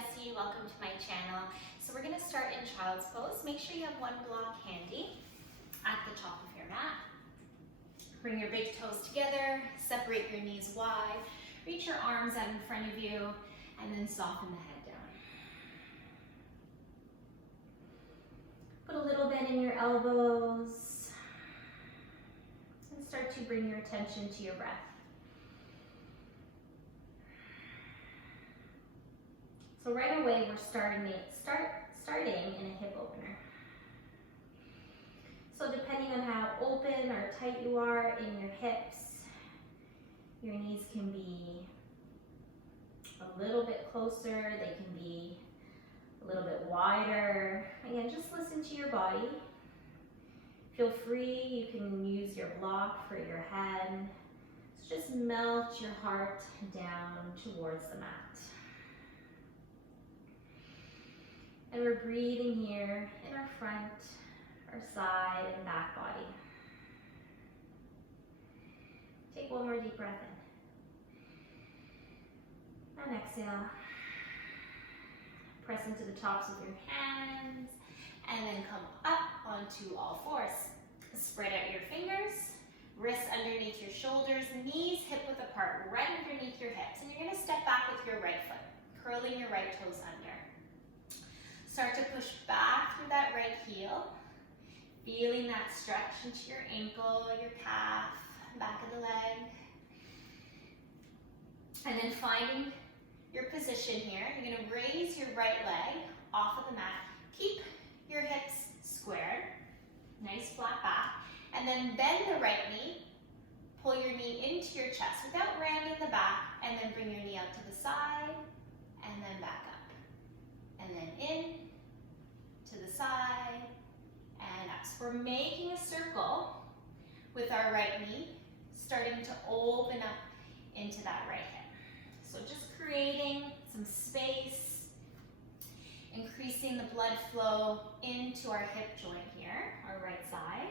Jessie, welcome to my channel. So we're going to start in child's pose. Make sure you have one block handy at the top of your mat. Bring your big toes together, separate your knees wide, reach your arms out in front of you, and then soften the head down. Put a little bend in your elbows, and start to bring your attention to your breath. So right away, we're starting in a hip opener. So depending on how open or tight you are in your hips, your knees can be a little bit closer, they can be a little bit wider. Again, just listen to your body. Feel free, you can use your block for your head. So just melt your heart down towards the mat. And we're breathing here in our front, our side, and back body. Take one more deep breath in. And exhale. Press into the tops of your hands, and then come up onto all fours. Spread out your fingers, wrists underneath your shoulders, knees hip-width apart, right underneath your hips. And you're gonna step back with your right foot, curling your right toes under. Start to push back through that right heel, feeling that stretch into your ankle, your calf, back of the leg. And then finding your position here, you're gonna raise your right leg off of the mat. Keep your hips squared, nice flat back, and then bend the right knee, pull your knee into your chest without ramming the back, and then bring your knee out to the side, and then back up. And then in, to the side, and up. So we're making a circle with our right knee, starting to open up into that right hip. So just creating some space, increasing the blood flow into our hip joint here, our right side.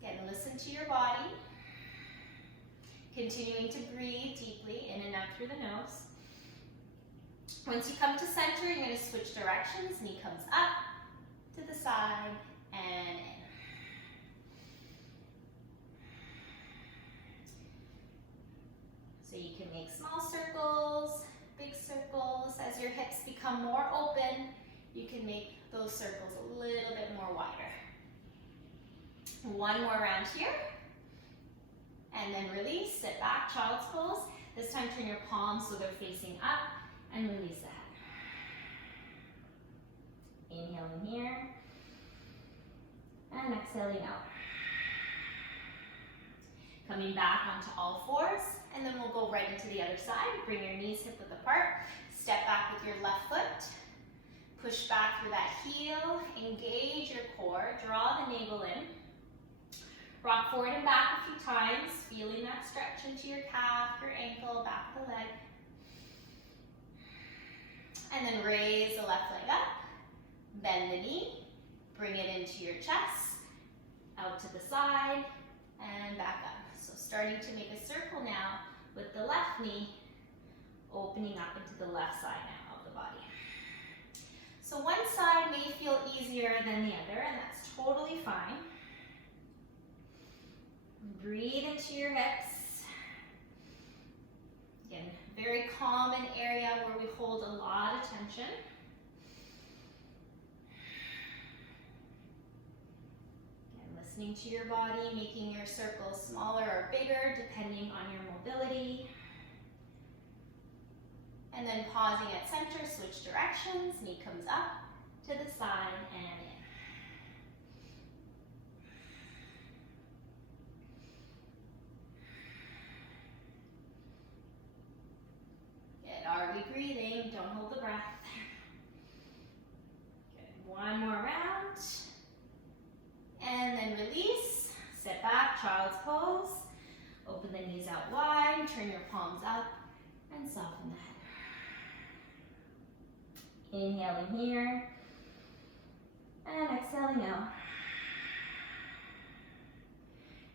Again, listen to your body. Continuing to breathe deeply in and out through the nose. Once you come to center, you're going to switch directions. Knee comes up, to the side, and in. So you can make small circles, big circles. As your hips become more open, you can make those circles a little bit more wider. One more round here. And then release, sit back, child's pose. This time turn your palms so they're facing up and release the head. Inhaling here. And exhaling out. Coming back onto all fours, and then we'll go right into the other side. Bring your knees hip-width apart. Step back with your left foot. Push back through that heel. Engage your core. Draw the navel in. Rock forward and back a few times, feeling that stretch into your calf, your ankle, back of the leg. And then raise the left leg up. Bend the knee. Bring it into your chest. Out to the side. And back up. So starting to make a circle now with the left knee opening up into the left side now of the body. So one side may feel easier than the other, and that's totally fine. Breathe into your hips. Again, very common area where we hold a lot of tension. Listening to your body, making your circles smaller or bigger depending on your mobility. And then pausing at center, switch directions, knee comes up to the side and in. Good, are we breathing? Don't hold the breath. Good, one more round. And then release, sit back, child's pose. Open the knees out wide, turn your palms up, and soften the head. Inhaling here, and exhaling out.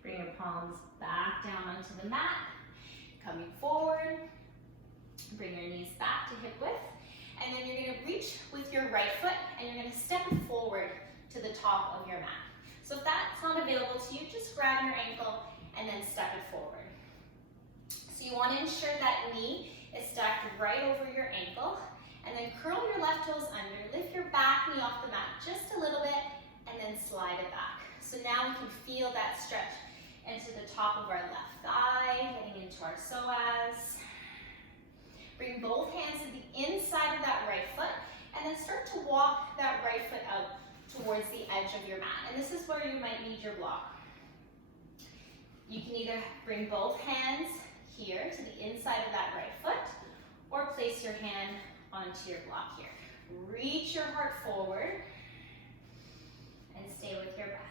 Bring your palms back down onto the mat, coming forward. Bring your knees back to hip width. And then you're gonna reach with your right foot and you're gonna step it forward to the top of your mat. So if that's not available to you, just grab your ankle and then step it forward. So you wanna ensure that knee is stacked right over your ankle, and then curl your left toes under, lift your back knee off the mat just a little bit, and then slide it back. So now we can feel that stretch into the top of our left thigh, getting into our psoas. Bring both hands to the inside of that right foot, and then start to walk that right foot out towards the edge of your mat. And this is where you might need your block. You can either bring both hands here to the inside of that right foot, or place your hand onto your block here. Reach your heart forward and stay with your breath.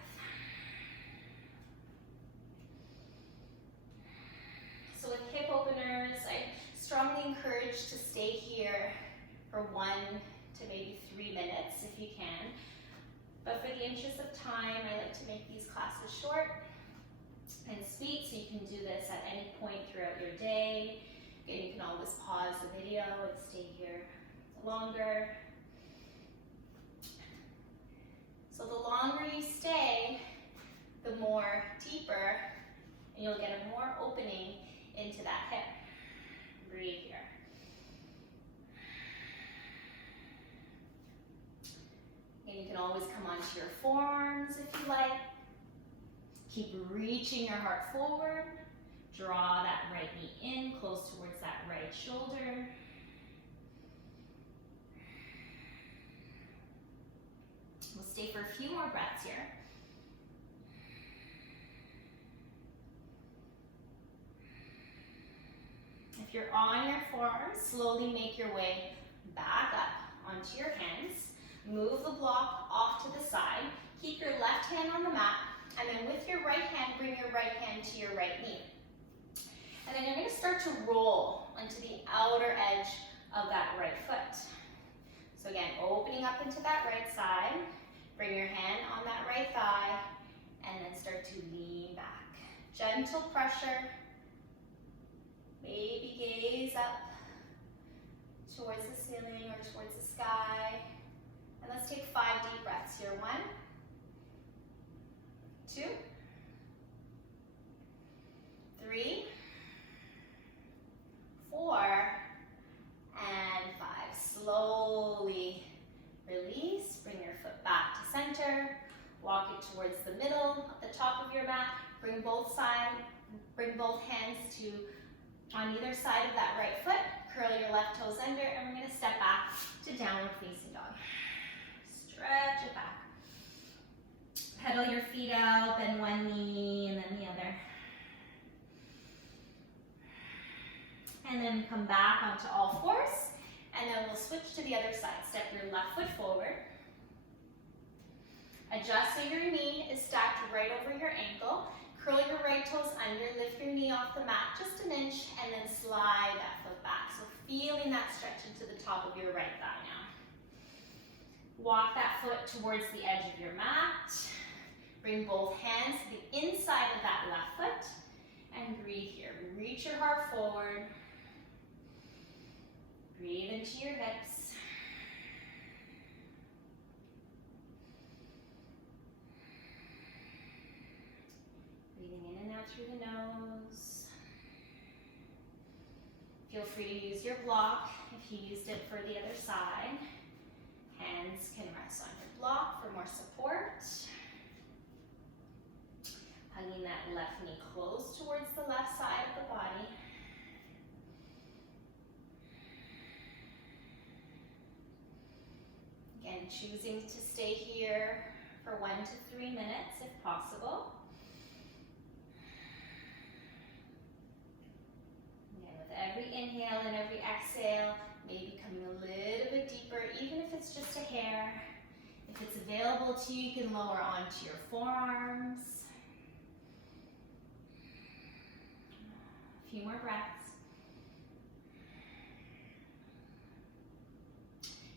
So with hip openers, I strongly encourage to stay here for 1 to maybe 3 minutes if you can. But for the interest of time, I like to make these classes short and sweet, so you can do this at any point throughout your day. Again, you can always pause the video and stay here longer. So the longer you stay, the more deeper, and you'll get a more opening into that hip. Breathe here. And you can always come onto your forearms if you like. Keep reaching your heart forward. Draw that right knee in, close towards that right shoulder. We'll stay for a few more breaths here. If you're on your forearms, slowly make your way back up onto your hands. Move the block off to the side. Keep your left hand on the mat, and then with your right hand, bring your right hand to your right knee. And then you're going to start to roll onto the outer edge of that right foot. So again, opening up into that right side, bring your hand on that right thigh, and then start to lean back. Gentle pressure, maybe gaze up towards the ceiling or towards the sky. And let's take 5 deep breaths here. 1, 2, 3, 4, and 5. Slowly release, bring your foot back to center, walk it towards the middle, at the top of your mat, bring both hands to on either side of that right foot, curl your left toes under, and we're going to step back to downward facing dog. Stretch it back. Pedal your feet out, bend one knee and then the other. And then come back onto all fours, and then we'll switch to the other side. Step your left foot forward. Adjust so your knee is stacked right over your ankle. Curl your right toes under, lift your knee off the mat just an inch, and then slide that foot back. So feeling that stretch into the top of your right thigh now. Walk that foot towards the edge of your mat. Bring both hands to the inside of that left foot, and breathe here. Reach your heart forward. Breathe into your hips. Breathing in and out through the nose. Feel free to use your block if you used it for the other side. Hands can rest on your block for more support. Hugging that left knee close towards the left side of the body. Again, choosing to stay here for 1 to 3 minutes if possible. Again, with every inhale and every exhale, maybe coming a little bit deeper, even if it's just a hair. If it's available to you, you can lower onto your forearms. A few more breaths.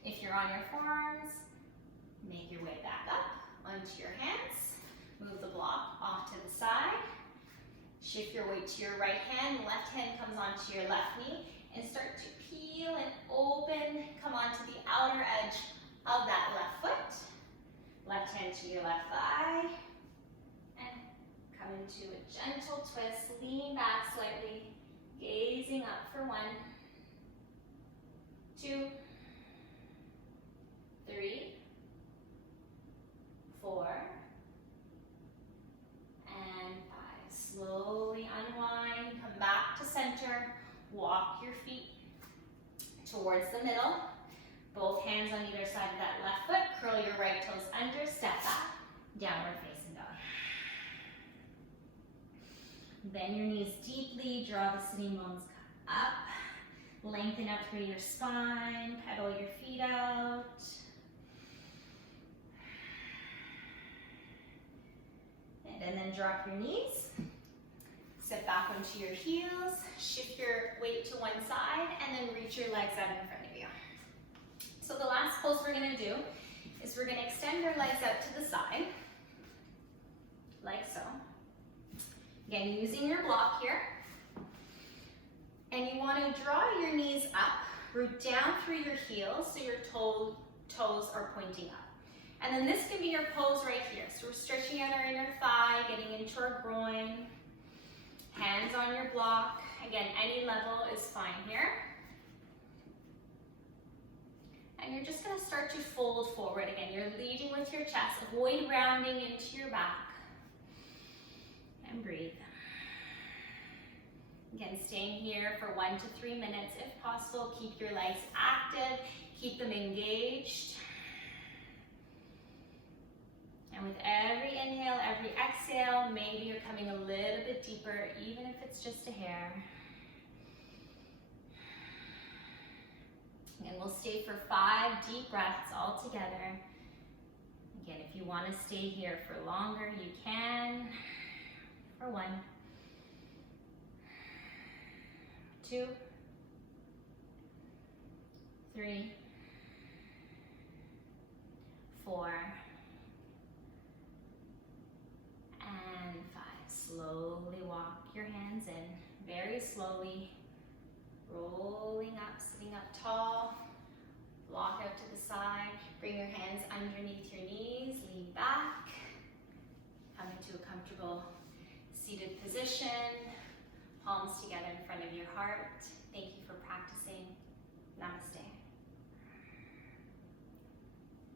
If you're on your forearms, make your way back up onto your hands. Move the block off to the side. Shift your weight to your right hand. Left hand comes onto your left knee. And start to peel and open. Come onto to your left thigh. And come into a gentle twist. Lean back slightly. Gazing up for 1, 2, 3, 4, and 5. Slowly unwind, come back to center. Walk your feet towards the middle. Both hands on either side of that left foot. Curl your right toes under, step back, downward facing dog. Bend your knees deeply, draw the sitting bones up. Lengthen out through your spine, pedal your feet out. And then drop your knees. Sit back onto your heels, shift your weight to one side, and then reach your legs out in front of you. So the last pose we're gonna do is we're gonna extend our legs out to the side, like so. Again, using your block here. And you wanna draw your knees up, root down through your heels so your toes are pointing up. And then this can be your pose right here. So we're stretching out our inner thigh, getting into our groin. Hands on your block. Again, any level is fine here. And you're just gonna start to fold forward. Again, you're leading with your chest. Avoid rounding into your back. And breathe. Again, staying here for 1 to 3 minutes. If possible, keep your legs active. Keep them engaged. And with every inhale, every exhale, maybe you're coming a little bit deeper, even if it's just a hair. And we'll stay for 5 deep breaths all together. Again, if you want to stay here for longer, you can. For 1, 2, 3, 4, and 5. Slowly walk your hands in, very slowly, rolling up, sitting up tall, block out to the side, bring your hands underneath your knees, lean back,